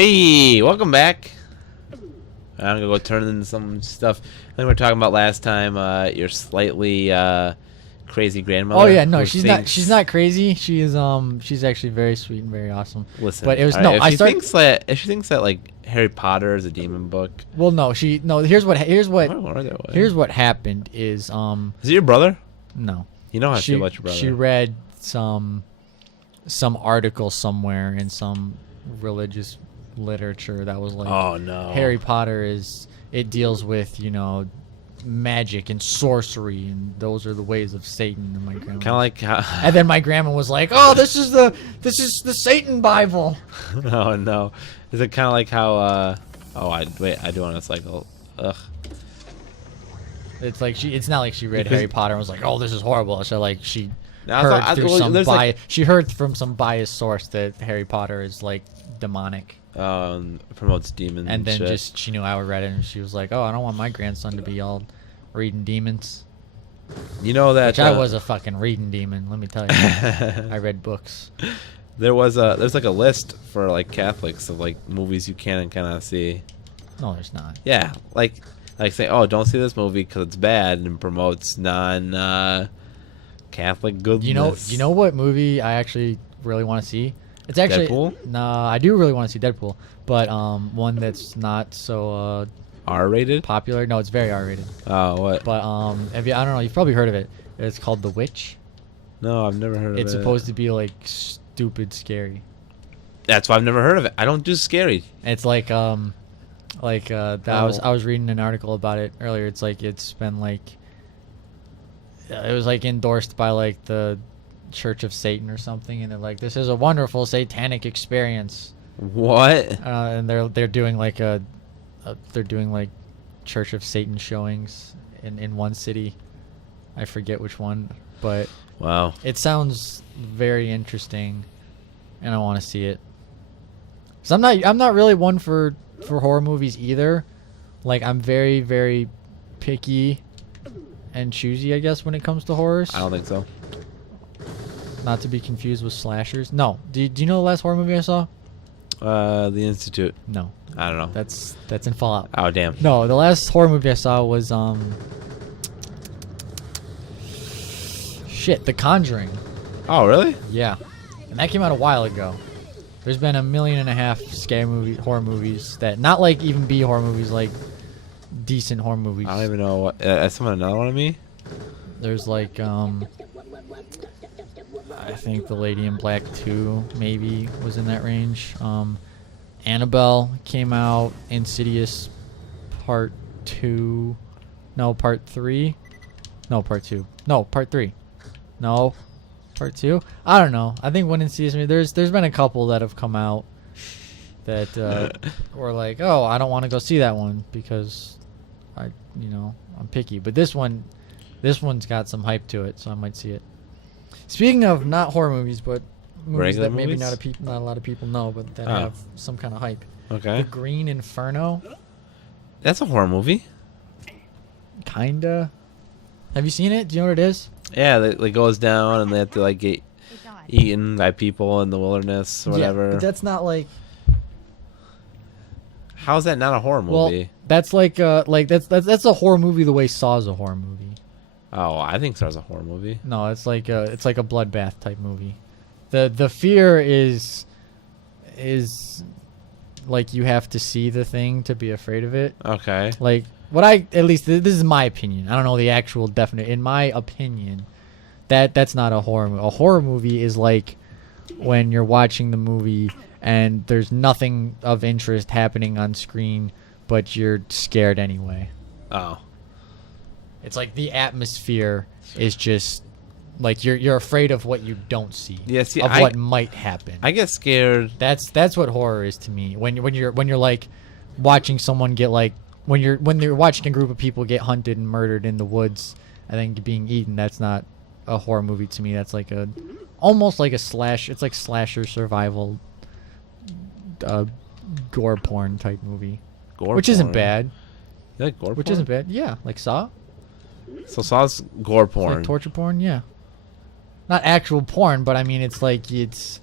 Hey, welcome back. I'm gonna go turn in some stuff. I think we were talking about last time. Your slightly crazy grandmother. Oh yeah, no, who she's thinks, she's not crazy. She is she's actually very sweet and very awesome. Listen, but it was all no. right, I started. if she thinks that like Harry Potter is a demon book. Well, no, Here's what Why are they- here's what happened is Is it your brother? no. You know how I feel about your brother. She read some article somewhere in some religious literature that was like, Oh no, Harry Potter deals with magic and sorcery, and those are the ways of Satan. And my grandma, kind of like how. and then my grandma was like, "Oh, this is the Satan Bible." Oh no, is it kind of like how? I do want to cycle. Ugh. It's like it's not like she read Because- Harry Potter and was like, "Oh, this is horrible." So like she No, heard through some there's like- she heard from some biased source that Harry Potter is like demonic, Promotes demons. and then shit. just she knew I would read it, and she was like, "Oh, I don't want my grandson to be all reading demons." You know that Which I was a fucking reading demon, let me tell you. I read books. there's like a list for like Catholics of like movies you can and cannot see. No, there's not. Yeah, like say, oh, don't see this movie because it's bad and promotes Catholic goodness. You know what movie I actually really want to see? It's actually Deadpool? No, I do really want to see Deadpool, but one that's not so R-rated? popular. No, it's very R-rated. Oh, what? But I don't know. You've probably heard of it. It's called The Witch. No, I've never heard of it. It's supposed to be like stupid scary. That's why I've never heard of it. I don't do scary. It's like I was reading an article about it earlier. It's like it's been like it was like endorsed by like the Church of Satan or something, and they're like, this is a wonderful satanic experience. What? And they're doing like they're doing like Church of Satan showings in one city. I forget which one, but Wow. it sounds very interesting, and I want to see it. So I'm not really one for horror movies either. Like I'm very, very picky and choosy, I guess, when it comes to horrors. I don't think so. Not to be confused with slashers. No. Do you know the last horror movie I saw? The Institute. No. I don't know. That's in Fallout. Oh, damn. No, the last horror movie I saw was The Conjuring. Oh, really? Yeah. And that came out a while ago. There's been 1.5 million horror movies that not like even B horror movies, like decent horror movies. I don't even know what. Is someone another one of me? There's like I think The Lady in Black 2 maybe was in that range. Annabelle came out. Insidious Part 2. No, Part 3. No, Part 2. No, Part 3. No, Part 2. I don't know. I think when Insidious, there's been a couple that have come out that were like, oh, I don't want to go see that one because I'm picky. But this one's got some hype to it, so I might see it. Speaking of not horror movies, but movies Regular that maybe movies? not a lot of people know, but that have some kind of hype. Okay. The Green Inferno, That's a horror movie. kinda. Have you seen it? Do you know what it is? Yeah, it goes down and they have to like get eaten by people in the wilderness or whatever. Yeah, but that's not like. How is that not a horror Well, movie? that's like that's a horror movie the way Saw's a horror movie. Oh, I think Star's a horror movie. No, it's like a bloodbath type movie. The fear is like you have to see the thing to be afraid of it. Okay. Like at least this is my opinion. I don't know the actual definite. In my opinion, that's not a horror movie. A horror movie is like when you're watching the movie and there's nothing of interest happening on screen, but you're scared anyway. Oh. It's like the atmosphere is just like you're afraid of what you don't see. Yeah, see, of what might happen. I get scared. That's what horror is to me. When you're like watching someone get like when you're watching a group of people get hunted and murdered in the woods and then being eaten, that's not a horror movie to me. That's like almost like a slash. It's like slasher survival, gore porn type movie, which isn't bad. You like gore Which porn? isn't bad. Yeah, like Saw. So Saw's gore It's porn. like torture porn, yeah. Not actual porn, but I mean, it's like it's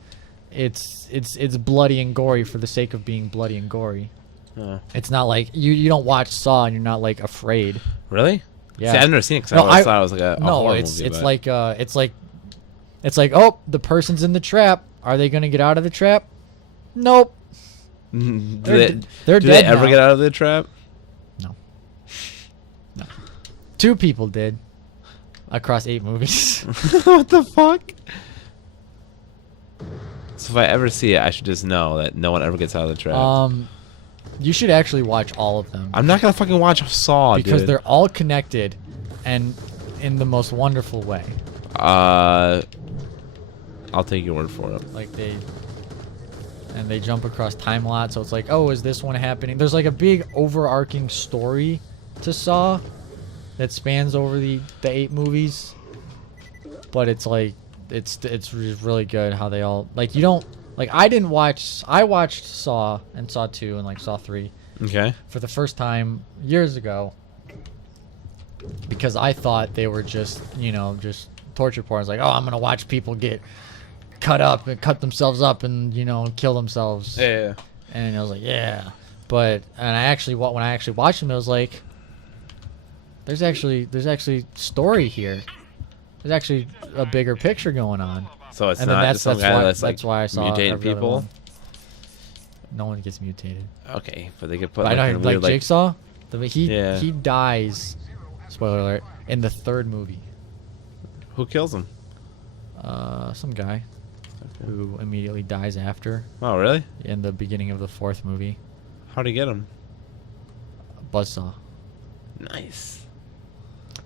it's bloody and gory for the sake of being bloody and gory. Oh. It's not like you don't watch Saw and you're not like afraid. Really? Yeah. See, I've never seen it because I No, always thought it was like a no, horror it's movie. it's but- like oh, the person's in the trap. Are they gonna get out of the trap? Nope. do They're do they dead ever now. get out of the trap? No. 2 people did across 8 movies. What the fuck? So if I ever see it, I should just know that no one ever gets out of the trap. You should actually watch all of them I'm not gonna fucking watch Saw, because dude. they're all connected, and in the most wonderful way. I'll take your word for it. Like they jump across time a lot, so it's like, oh, is this one happening? There's like a big overarching story to Saw that spans over the 8 movies, but it's like it's really good how they all like you don't like I watched Saw and Saw 2 and like Saw 3 Okay. for the first time years ago because I thought they were just just torture porn. It's like, oh, I'm gonna watch people get cut up and cut themselves up and kill themselves. Yeah. And I was like, yeah. But when I actually watched them, it was like, there's actually story here. There's actually a bigger picture going on. So it's And then not just some guy that's like why I saw mutating every other people. one. No one gets mutated. Okay, but they could put But I like, know, in like weird, like Jigsaw, Yeah. he dies. Spoiler alert! In the 3rd movie, who kills him? some guy who immediately dies after Oh, really? in the beginning of the 4th movie. How'd he get him? Buzzsaw. Nice.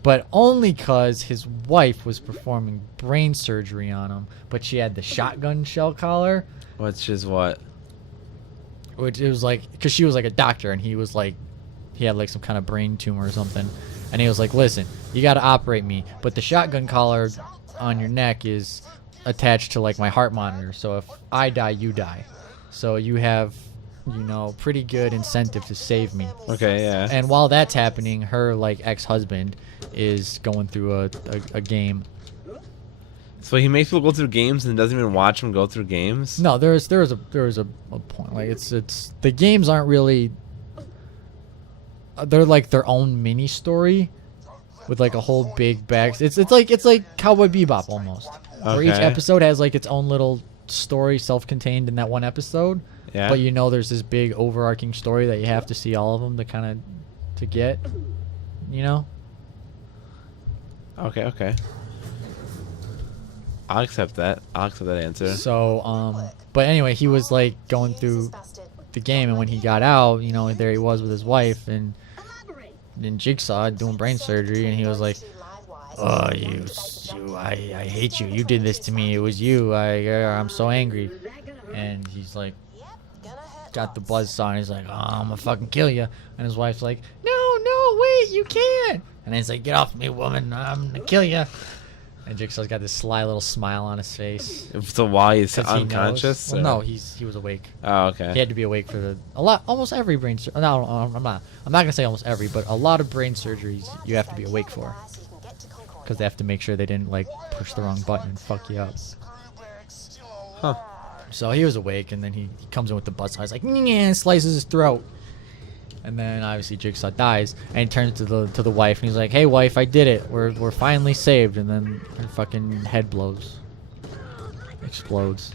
But only because his wife was performing brain surgery on him, but she had the shotgun shell collar, Which is what? which it was like, because she was like a doctor, and he was like, he had like some kind of brain tumor or something, and he was like, listen, you got to operate me, but the shotgun collar on your neck is attached to like my heart monitor, so if I die, you die, so you have pretty good incentive to save me. Okay, yeah. And while that's happening, her like ex-husband is going through a game. So he makes people go through games and doesn't even watch them go through games? No, there was a point, like it's the games aren't really, they're like their own mini story with like a whole big back. It's like Cowboy Bebop almost, where each Okay. episode has like its own little story, self-contained in that one episode. Yeah. But there's this big overarching story that you have to see all of them to get. Okay. I'll accept that. I'll accept that answer. So, but anyway, he was like going through the game, and when he got out, there he was with his wife, and then Jigsaw doing brain surgery, and he was like, "Oh, I hate you. You did this to me. It was you. I'm so angry." And he's like, got the buzzsaw, and he's like, "Oh, I'm gonna fucking kill you." And his wife's like, "No, wait, you can't." And he's like, "Get off me, woman. I'm gonna kill you." And Jigsaw's got this sly little smile on his face. So why he's 'Cause he knows- unconscious? Well, or- no, he was awake. Oh, okay. He had to be awake for almost every brain surgery. No, I'm not gonna say almost every, but a lot of brain surgeries you have to be awake for, because they have to make sure they didn't like push the wrong button and fuck you up. Huh. So he was awake, and then he comes in with the buzzsaw. He's like, and slices his throat. And then obviously Jigsaw dies, and he turns to the wife, and he's like, "Hey wife, I did it. We're finally saved." And then her fucking head explodes.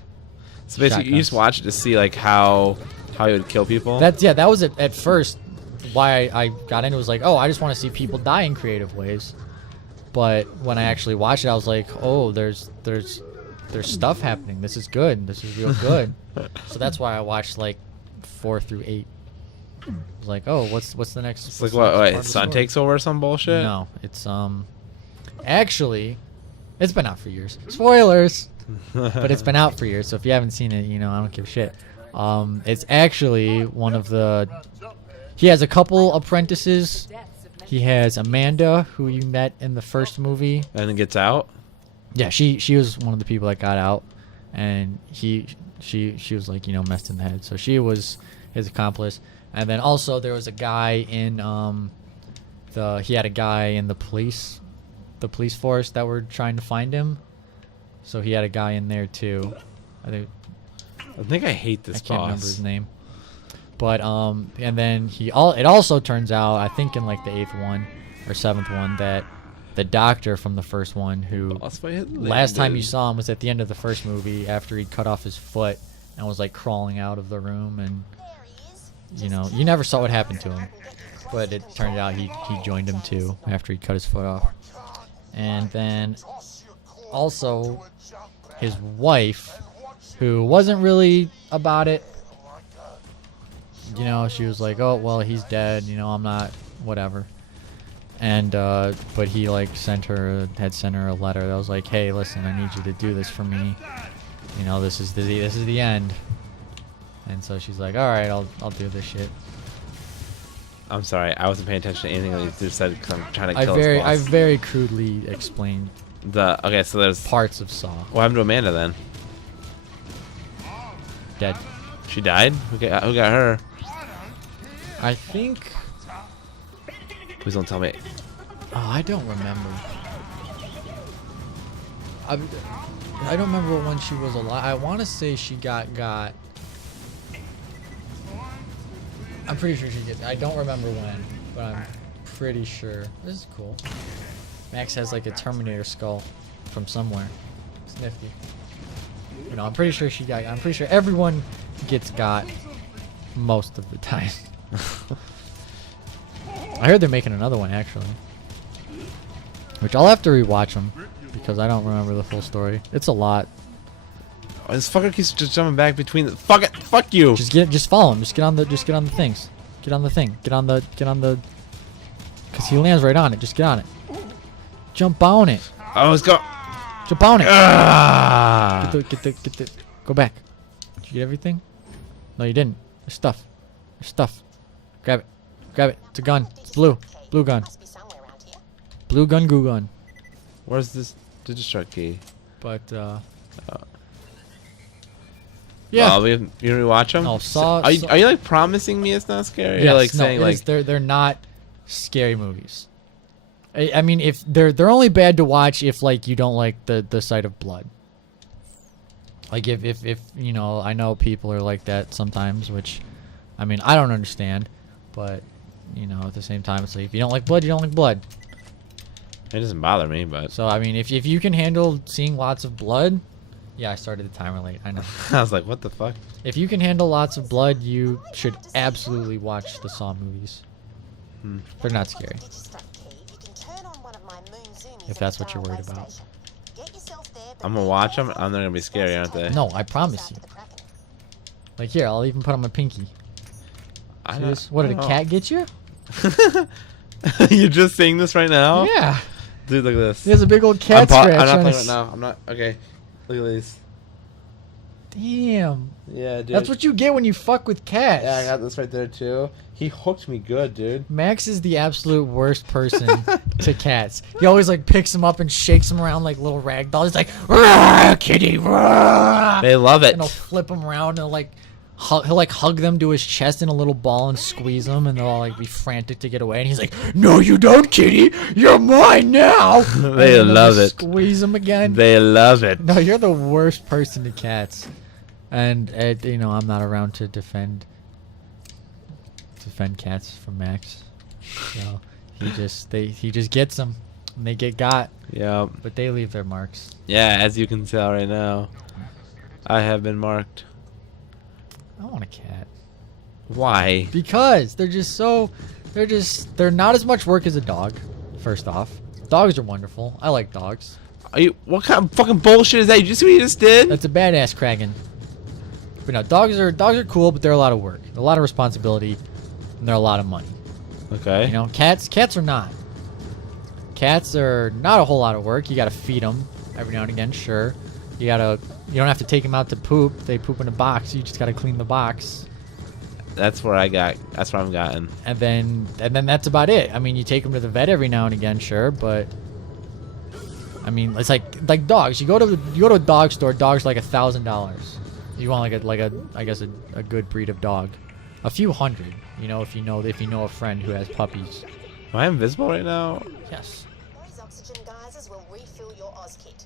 So basically, you just watch it to see like how he would kill people. That was it at first. Why I got into it was like, oh, I just want to see people die in creative ways. But when I actually watched it, I was like, oh, there's stuff happening. This is good. This is real good. So that's why I watched like 4 through 8. I was like, oh, what's the next? It's what's like the next what? part Wait, of the Sun story? takes over or some bullshit? No, it's actually, it's been out for years. Spoilers, but it's been out for years. So if you haven't seen it, I don't give a shit. It's actually one of the. He has a couple apprentices. He has Amanda, who you met in the first movie. And then gets out. Yeah, she was one of the people that got out, and she was like messed in the head. So she was his accomplice. And then also there was a guy in he had a guy in the police force that were trying to find him. So he had a guy in there too. I think I think I hate this I can't remember boss. his name. But and then it also turns out, I think in like the 8th one or 7th one, that the doctor from the first one, who Boss fight had last time you landed. saw him was at the end of the first movie after he'd cut off his foot and was like crawling out of the room, and you know, you never saw what happened to him, but it turned out he joined him too after he cut his foot off. And then also his wife, who wasn't really about it. You know, she was like, "Oh, well, he's dead. You know, I'm not, whatever." And but he like had sent her a letter that was like, "Hey, listen, I need you to do this for me. You know, this is the end." And so she's like, "All right, I'll do this shit." I'm sorry, I wasn't paying attention to anything that you just said because I'm trying to kill this I boss. very crudely explained Okay, so there's... parts of Saw. What happened to Amanda then? Dead. She died? Who got her? I think. Please don't tell me. Oh, I don't remember. I don't remember when she was alive. I want to say she got. I'm pretty sure she gets. I don't remember when, but I'm pretty sure. This is cool. Max has like a Terminator skull from somewhere. It's nifty. You know, I'm pretty sure she got. I'm pretty sure everyone gets got most of the time. I heard they're making another one actually, which I'll have to rewatch them because I don't remember the full story. It's a lot. Oh, this fucker keeps just jumping back between the... Fuck it! Fuck you! Just follow him. Just get on the things. Get on the thing. Get on the. Cause he lands right on it. Just get on it. Jump on it. Oh, let's go! Jump on it. Ah! Get the. Go back. Did you get everything? No, you didn't. There's stuff. There's stuff. Grab it. Grab it. It's a gun. It's blue. Blue gun. Blue gun. Goo gun. Where's this Digistruct key? But yeah. Well, you rewatch them? No, Saw. Are you like promising me it's not scary? Yes, Or like no, saying it like is- they're not scary movies. I mean, if they're only bad to watch if like you don't like the sight of blood. Like if you know, I know people are like that sometimes, which I mean I don't understand, but you know at the same time it's like if you don't like blood, you don't like blood. it doesn't bother me, but So I mean if you can handle seeing lots of blood, yeah, I started the timer late. I know. I was like, what the fuck? If you can handle lots of blood, you should absolutely watch the Saw movies. They're not scary. If that's what you're worried about. I'm gonna watch them. I'm not gonna be scary, aren't they? No, I promise you. Like here, I'll even put on my pinky. I See don't- this? What I did a don't cat get you? know. You're just saying this right now? Yeah. Dude, look at this. There's a big old cat I'm scratch not on playing his... right now. I'm not. Okay. Look at these. Damn. Yeah, dude. That's what you get when you fuck with cats. Yeah, I got this right there too. He hooked me good, dude. Max is the absolute worst person to cats. He always like picks them up and shakes them around like little rag dolls. He's like, "Rah, kitty, rah." They love it. And he'll flip them around and like he'll like hug them to his chest in a little ball and squeeze them, and they'll all like be frantic to get away. And he's like, "No, you don't, kitty. You're mine now." They And then love he'll it. Squeeze them again. They love it. No, you're the worst person to cats. And you know, I'm not around to defend cats from Max. So he just gets them, and they get got, Yeah. but they leave their marks. Yeah, as you can tell right now, I have been marked. I want a cat Why? because they're not as much work as a dog. First off, dogs are wonderful. I like dogs. What kind of fucking bullshit is that? You just see what you just did? That's a badass Kragan. But no, dogs are cool, but they're a lot of work, a lot of responsibility, and they're a lot of money. Okay. You know, cats are not. Cats are not a whole lot of work. You gotta feed them every now and again, sure. You don't have to take them out to poop. They poop in a box. You just gotta clean the box. That's where I'm gotten. And then that's about it. I mean, you take them to the vet every now and again, sure, but I mean, it's like dogs. You go to a dog store. Dogs like $1,000. You want I guess a good breed of dog, a few hundred. You know, if you know a friend who has puppies. Am I invisible right now? Yes. Those oxygen geysers will refill your Oz kit.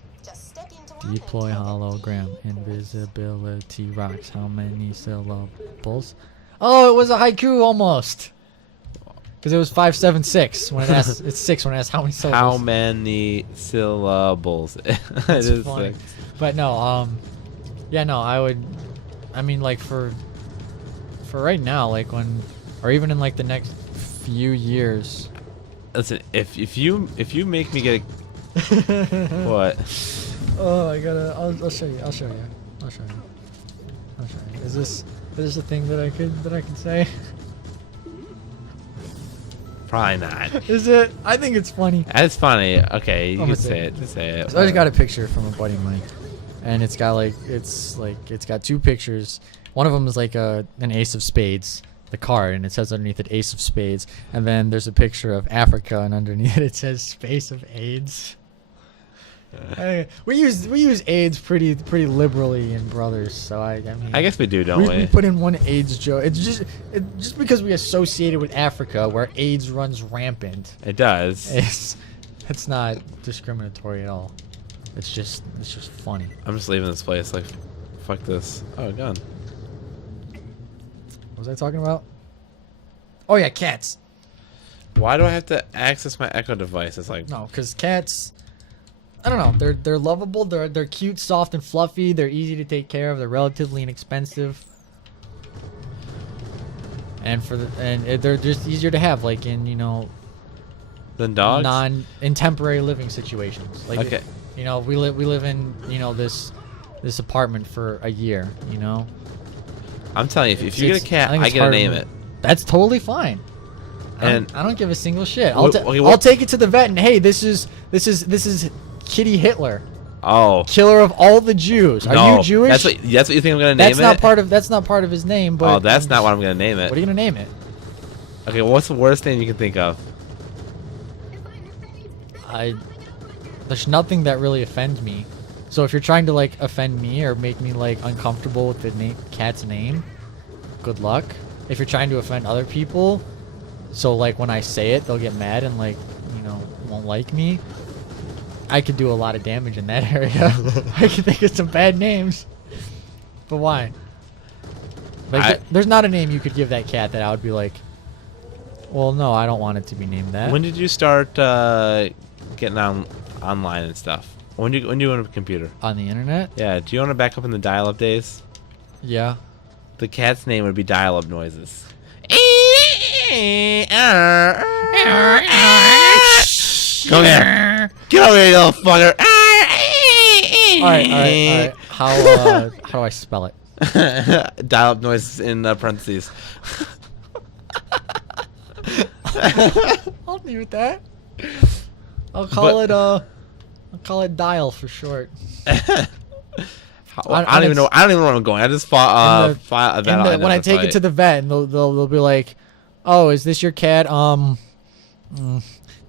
Deploy hologram. Invisibility rocks. How many syllables? Oh, it was a haiku almost. Because it was 576 when it asks. It's 6 when it asks how many syllables. How many syllables? That's funny. But no, yeah, no, I would. I mean, like for right now, like when, or even in like the next few years. Listen, if you make me get a what? Oh, I gotta. I'll show you. I'll show you. I'll show you. I'll show you. Is this a thing that I can say? Probably not. Is it? I think it's funny. That's funny. Okay, you I'm can gonna say it. Just say it. So I just got a picture from a buddy of mine, and it's got it's got 2 pictures. One of them is like an ace of spades, the card, and it says underneath it ace of spades, and then there's a picture of Africa, and underneath it says space of AIDS. We use AIDS pretty liberally in Brothers, so I mean. I guess we do, don't we? We put in one AIDS joke. It's just because we associate it with Africa, where AIDS runs rampant. It does. It's not discriminatory at all. It's just funny. I'm just leaving this place. Like, fuck this. Oh, a gun. What was I talking about? Oh yeah, cats. Why do I have to access my Echo device? It's like No, because cats. I don't know. They're lovable. They're cute, soft, and fluffy. They're easy to take care of. They're relatively inexpensive. And they're just easier to have, like in than dogs. In temporary living situations. Like Okay. we live in this apartment for a year. I'm telling you, if you get a cat, I get to name it. That's totally fine. And I don't give a single shit. Okay, I'll take it to the vet and hey, this is Kitty Hitler. Oh. Killer of all the Jews. Are No, you Jewish? That's what you think I'm gonna name it? That's not part of his name. But Oh, that's not what I'm gonna name it. What are you gonna name it? Okay, what's the worst name you can think of? There's nothing that really offends me. So if you're trying to like offend me or make me like uncomfortable with the cat's name, good luck. If you're trying to offend other people, so like when I say it, they'll get mad and like won't like me. I could do a lot of damage in that area. I could think of some bad names. But why? Like, there's not a name you could give that cat that I would be like, well, no, I don't want it to be named that. When did you start getting online and stuff? When do you own a computer? On the internet? Yeah. Do you want to back up in the dial-up days? Yeah. The cat's name would be dial-up noises. Come here. Get over here, you little fucker. All right. How do I spell it? Dial-up noises in parentheses. I'll do with that. I'll call it dial for short. I don't even know where I'm going. I just fought a vet. When I take it to the vet, and they'll be like, "Oh, is this your cat?"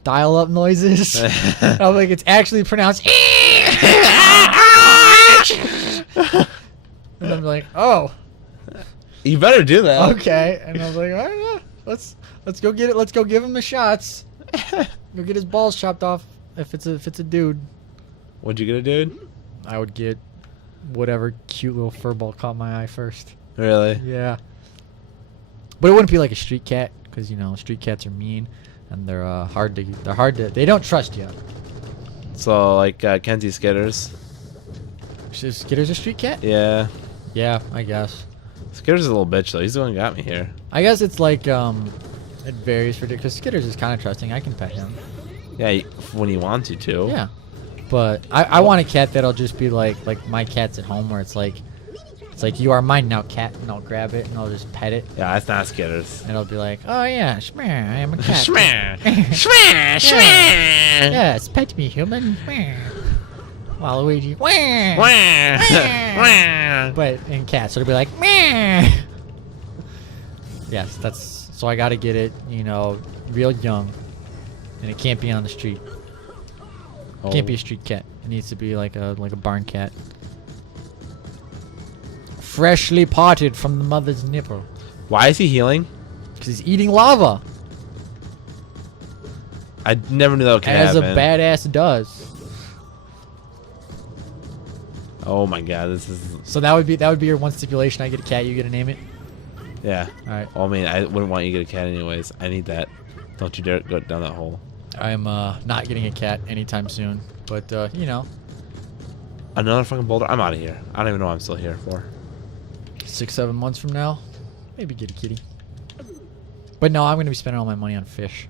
Dial-up noises. I'm like, it's actually pronounced. And I'm like, oh. You better do that. Okay. And I was like, all right, let's go get it. Let's go give him the shots. Go get his balls chopped off. If it's a dude. What'd you get a dude? I would get whatever cute little furball caught my eye first. Really? Yeah. But it wouldn't be like a street cat, because street cats are mean and they're hard to. They don't trust you. So like Kenzie Skitters. Is Skitters a street cat? Yeah. Yeah, I guess. Skitters is a little bitch though. He's the one who got me here. I guess it's like it varies for because Skitters is kind of trusting. I can pet him. Yeah, when you want to. Yeah. But I want a cat that'll just be like my cat's at home, where it's like you are mine now, cat, and I'll grab it and I'll just pet it. Yeah, that's not Skitters. And it'll be like, oh yeah, schmear, I am a cat. Schmear, schmear, schmear. Yes, pet me, human. Schmear. Waluigi. But in cats, it'll be like, meh. Yes, that's so I gotta get it, real young, and it can't be on the street. It can't be a street cat. It needs to be like a barn cat. Freshly potted from the mother's nipple. Why is he healing? Because he's eating lava. I never knew that could As happen. a badass does. Oh my god, this is... So that would be your one stipulation. I get a cat, you get to name it. Yeah. All right. Well, I mean, I wouldn't want you to get a cat anyways. I need that. Don't you dare go down that hole. I'm not getting a cat anytime soon, but you know. Another fucking boulder? I'm out of here. I don't even know what I'm still here for. 6-7 months from now, maybe get a kitty. But no, I'm gonna be spending all my money on fish.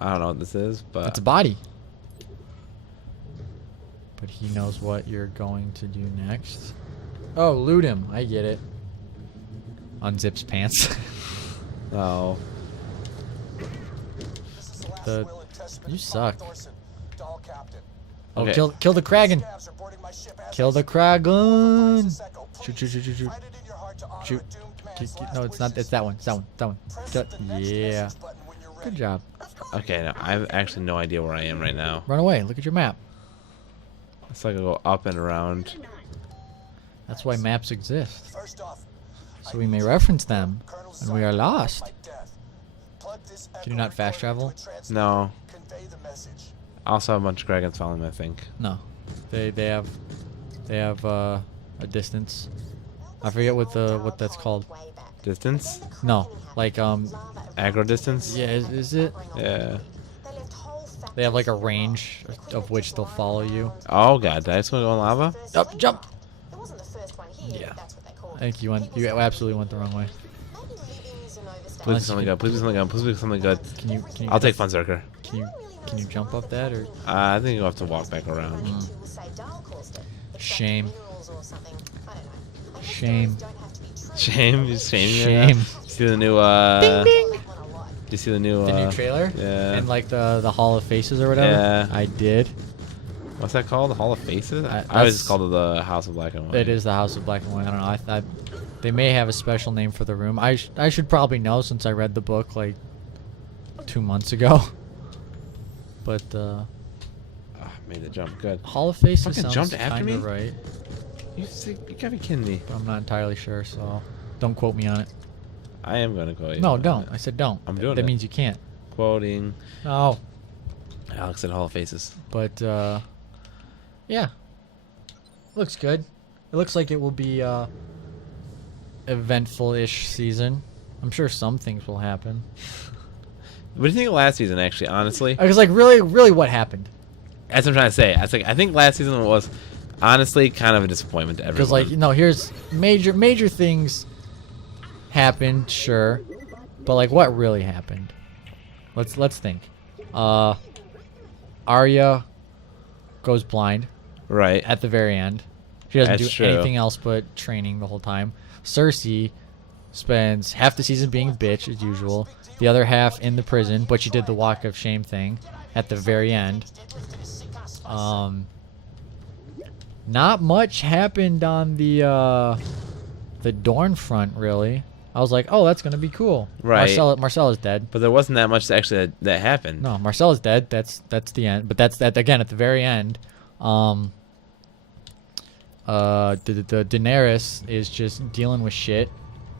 I don't know what this is, but... It's a body. But he knows what you're going to do next. Oh, loot him. I get it. Unzips pants. No. You suck. Oh, Okay. kill the Kraken. Kill the Kraken. Shoot. Shoot. No, it's not. It's that one. It's that one. Yeah. Good job. Okay, now I have actually no idea where I am right now. Run away. Look at your map. It's like I go up and around. That's why maps exist. So we may reference them when we are lost. Can you not fast travel? No. I also have a bunch of dragons following me, I think. No. They have a distance. I forget what that's called. Distance? No, like Aggro distance? yeah, is it? Yeah. They have like a range of which they'll follow you. Oh god, did I just want to go in lava? Up, jump. It wasn't the first one here, Yeah. but that's what they call I think you absolutely went the wrong way. Please be something good. Please be something good. Please be something good. Can you I'll take Funzerker. Can you jump up that or I think you'll have to walk back around. Shame. Shame. Shame? You shaming me right Shame. now? See the new Ding ding. Did you see the new The new trailer? Yeah. And like the Hall of Faces or whatever? Yeah. I did. What's that called? The Hall of Faces? I always that's- just called it the House of Black and White. It is the House of Black and White. I don't know. I thought they may have a special name for the room. I should probably know since I read the book like 2 months ago. But Ah, made the jump. Good. Hall of Faces Fucking sounds jumped after kinda me? right. You gotta be kidding me. But I'm not entirely sure, so don't quote me on it. I am gonna quote you. No, don't. I said don't. I'm doing that it. means you can't. Quoting No. Alex at Hall of Faces. But yeah. Looks good. It looks like it will be eventful-ish season. I'm sure some things will happen. What do you think of last season, actually, honestly? I was like, really, what happened? That's what I'm trying to say. I think last season was, honestly, kind of a disappointment to everyone. Because like, no, here's major things happened, sure, but like, what really happened? Let's think. Arya goes blind Right. at the very end. She doesn't That's do true. anything else but training the whole time. Cersei spends half the season being a bitch as usual, the other half in the prison, but she did the walk of shame thing at the very end. Not much happened on the Dorne front, really. I was like, oh, that's gonna be cool. Right. Marcella's dead. But there wasn't that much actually that happened. No, Marcella's dead. That's the end. But that's again at the very end. The Daenerys is just dealing with shit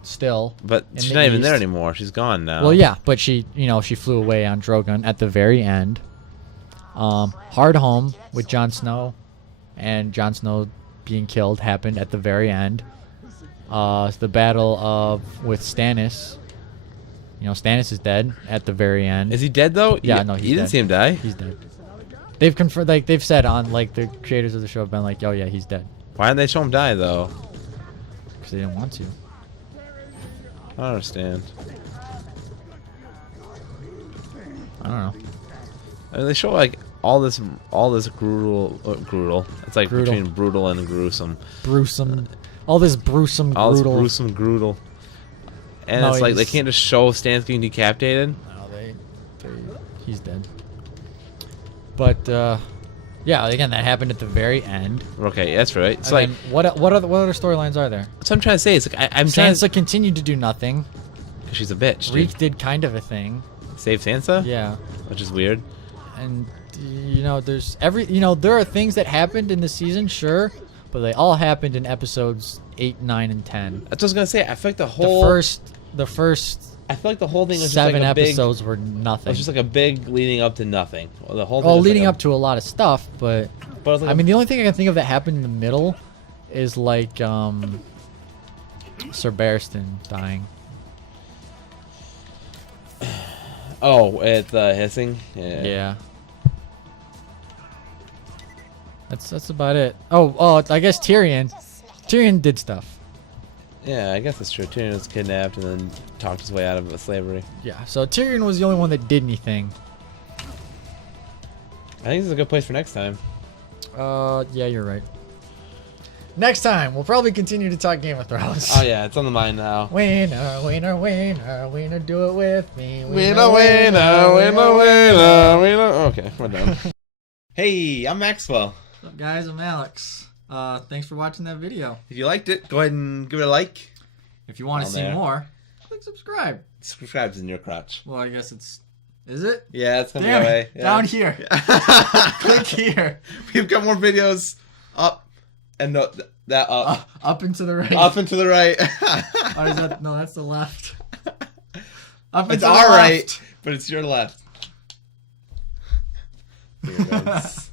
still. But in she's the not even there East. anymore. She's gone now. Well, yeah, but she flew away on Drogon at the very end. Hard Home with Jon Snow, and Jon Snow being killed happened at the very end. The battle with Stannis. Stannis is dead at the very end. Is he dead though? Yeah, no, he's you didn't dead. see him die. He's dead. They've confirmed, like they've said on, like the creators of the show have been like, oh yeah, he's dead, Why didn't they show him die though? because they didn't want to. I don't understand. I don't know. I mean, they show like all this brutal. It's like Brutal. between brutal and gruesome. Gruesome. All this gruesome, All this brutal. gruesome, brutal. And No, it's like they he's- can't just show Stannis getting decapitated. No, he's dead. But yeah, again, that happened at the very end. Okay, that's right. It's And like then what other storylines are there? that's what I'm trying to say. It's like I'm trying Sansa continued to do nothing. because she's a bitch. Dude. Reek did kind of a thing. Save Sansa, Yeah. which is weird. And there's there are things that happened in the season, sure, but they all happened in episodes 8, 9, and 10. That's what I was gonna say. I feel like the first I feel like the whole thing was 7 just like a big. episodes were It nothing. was just like a big leading up to nothing. Well, the whole thing Well, was leading like up to a lot of stuff, but But it's like I mean, the only thing I can think of that happened in the middle is like Sir Barristan dying. oh, it's hissing. Yeah. Yeah. That's about it. Oh, I guess Tyrion. Tyrion did stuff. Yeah, I guess that's true. Tyrion was kidnapped and then talked his way out of slavery. Yeah. So Tyrion was the only one that did anything. I think this is a good place for next time. Yeah, you're right. Next time, we'll probably continue to talk Game of Thrones. Oh yeah, it's on the mind now. Winner, winner, winner, winner, do it with me. Winner, winner, winner, winner, winner. Okay, we're done. Hey, I'm Maxwell. What's up, guys? I'm Alex. Thanks for watching that video. If you liked it, go ahead and give it a like. If you want to Down see there. more, click subscribe. Subscribe's in your crotch. Well, I guess it's... Is it? Yeah, it's coming Damn your it. way. Yeah. Down here. Click here. We've got more videos up and that up. Up and to the right. Up and to the right. Or is that... No, that's the left. Up and It's to the our left. right, but it's your left. Here it goes.